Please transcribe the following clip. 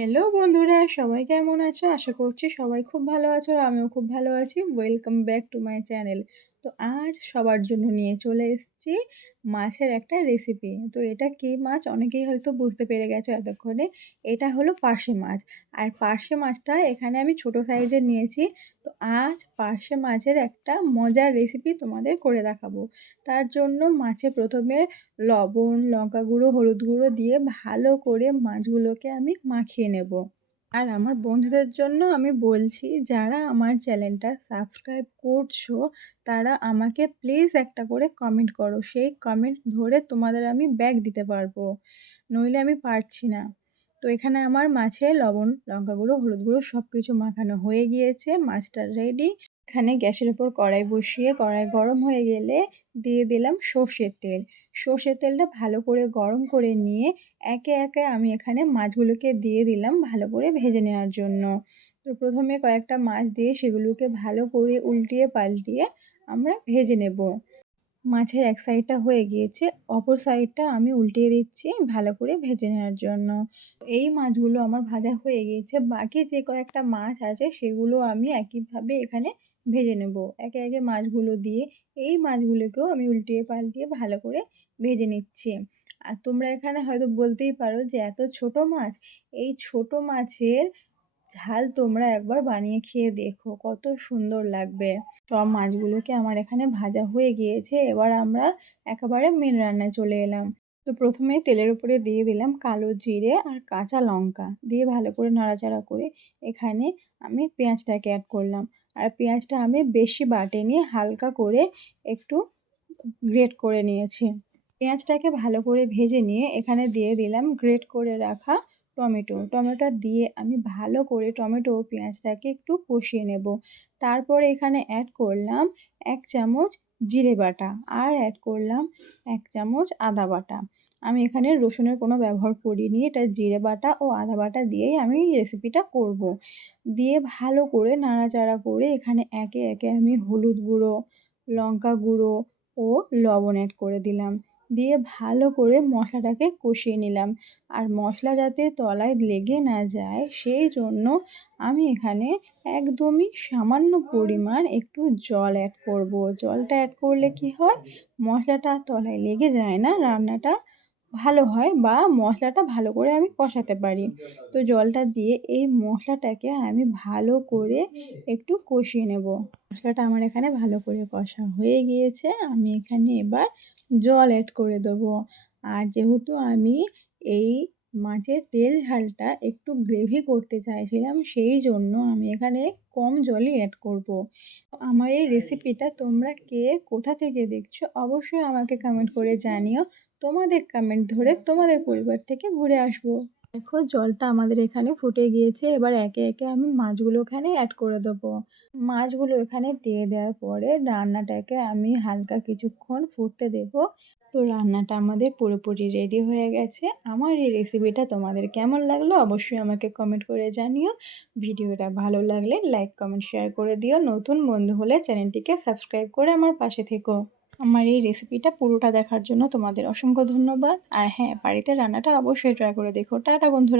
Hello বন্ধুরা, সবাই কেমন আছো? আশা করছি সবাই খুব ভালো আছো আর আমিও খুব ভালো আছি। Welcome back to my channel. তো আজ সবার জন্য নিয়ে চলে এসেছি মাছের একটা রেসিপি। তো এটা কী মাছ অনেকেই হয়তো বুঝতে পেরে গেছো এতক্ষণে। এটা হলো পার্শে মাছ। আর পার্শে মাছটা এখানে আমি ছোট সাইজের নিয়েছি। তো আজ পার্শে মাছের একটা মজার রেসিপি তোমাদের করে দেখাবো। তার জন্য মাছে প্রথমে লবণ, লঙ্কা গুঁড়ো, হলুদ গুঁড়ো দিয়ে ভালো করে মাছগুলোকে আমি মাখিয়ে নেব। আর আমার বন্ধুদের জন্য আমি বলছি, যারা আমার চ্যানেলটা সাবস্ক্রাইব করছো তারা আমাকে প্লিজ একটা করে কমেন্ট করো। সেই কমেন্ট ধরে তোমাদের আমি ব্যাক দিতে পারবো, নইলে আমি পারছি না। তো এখানে আমার মাছে লবণ, লঙ্কা গুঁড়ো, হলুদ গুঁড়ো সব কিছু মাখানো হয়ে গিয়েছে, মাছটা রেডি। এখানে গ্যাসের ওপর কড়াই বসিয়ে কড়াই গরম হয়ে গেলে দিয়ে দিলাম সর্ষের তেল। সর্ষের তেলটা ভালো করে গরম করে নিয়ে একে একে আমি এখানে মাছগুলোকে দিয়ে দিলাম ভালো করে ভেজে নেওয়ার জন্য। তো প্রথমে কয়েকটা মাছ দিয়ে সেগুলোকে ভালো করে উল্টিয়ে পাল্টিয়ে আমরা ভেজে নেব। মাছের এক সাইডটা হয়ে গিয়েছে, অপর সাইডটা আমি উল্টিয়ে দিচ্ছি ভালো করে ভেজে নেওয়ার জন্য। এই মাছগুলো আমার ভাজা হয়ে গিয়েছে, বাকি যে কয়েকটা মাছ আছে সেগুলো আমি একইভাবে এখানে ভেজে নেব। একে একে মাছগুলো দিয়ে এই মাছগুলোকেও আমি উল্টিয়ে পাল্টিয়ে ভালো করে ভেজে নিচ্ছি। আর তোমরা এখানে হয়তো বলতেই পারো যে এত ছোট মাছ, এই ছোট মাছের ঝাল তোমরা একবার বানিয়ে খেয়ে দেখো কত সুন্দর লাগবে। সব মাছগুলোকে আমার এখানে ভাজা হয়ে গিয়েছে, এবার আমরা একেবারে মেন রান্নায় চলে এলাম। তো প্রথমে তেলের উপরে দিয়ে দিলাম কালো জিরে আর কাঁচা লঙ্কা দিয়ে ভালো করে নাড়াচাড়া করে এখানে আমি পেঁয়াজটাকে অ্যাড করলাম। আর পেঁয়াজটা আমি বেশি বাটেনি, হালকা করে একটু গ্রেট করে নিয়েছি। পেঁয়াজটাকে ভালো করে ভেজে নিয়ে এখানে দিয়ে দিলাম গ্রেট করে রাখা টমেটো দিয়ে আমি ভালো করে টমেটো ও পেঁয়াজটাকে একটু কষিয়ে নেব। তারপরে এখানে অ্যাড করলাম 1 চামচ জিরে বাটা আর অ্যাড করলাম 1 চামচ আদা বাটা। আমি এখানে রসুনের কোনো ব্যবহার করিনি, এটা জিরে বাটা ও আদা বাটা দিয়েই আমি এই রেসিপিটা করব। দিয়ে ভালো করে নাড়াচাড়া করে এখানে একে একে আমি হলুদ গুঁড়ো, লঙ্কা গুঁড়ো ও লবণ অ্যাড করে দিলাম। দিয়ে ভালো করে মশলাটাকে কষিয়ে নিলাম। আর মশলা যাতে তলায় লেগে না যায় সেই জন্য আমি এখানে একদমই সামান্য পরিমাণ একটু জল অ্যাড করব। জলটা অ্যাড করলে কি হয়, মশলাটা তলায় লেগে যায় না, রান্নাটা ভালো হয় বা মশলাটা ভালো করে আমি কষাতে পারি। তো জলটা দিয়ে এই মশলাটাকে আমি ভালো করে একটু কষিয়ে নেব। মশলাটা আমার এখানে ভালো করে কষা হয়ে গিয়েছে, আমি এখানে এবার জল অ্যাড করে দেবো। আর যেহেতু আমি এই মাছের তেল ঝালটা একটু গ্রেভি করতে চাইছিলাম, সেই জন্য আমি এখানে কম জলই অ্যাড করব। আমার এই রেসিপিটা তোমরা কে কোথা থেকে দেখছো অবশ্যই আমাকে কমেন্ট করে জানিও। তোমাদের কমেন্ট ধরে তোমাদের পরিবার থেকে ঘুরে আসবো। দেখো জলটা আমাদের এখানে ফুটে গিয়েছে, এবার একে একে আমি মাছগুলো এখানে অ্যাড করে দেবো। মাছগুলো এখানে দিয়ে দেওয়ার পরে রান্নাটাকে আমি হালকা কিছুক্ষণ ফুটতে দেব। তো রান্নাটা আমাদের পুরোপুরি রেডি হয়ে গেছে। আমার এই রেসিপিটা তোমাদের কেমন লাগলো অবশ্যই আমাকে কমেন্ট করে জানিও। ভিডিওটা ভালো লাগলে লাইক, কমেন্ট, শেয়ার করে দিও। নতুন বন্ধু হলে চ্যানেলটিকে সাবস্ক্রাইব করে আমার পাশে থেকো। আমার এই রেসিপিটা পুরোটা দেখার জন্য তোমাদের অসংখ্য ধন্যবাদ। আর হ্যাঁ, বাড়িতে রান্নাটা অবশ্যই ট্রাই করে দেখো। টাটা বন্ধুরা।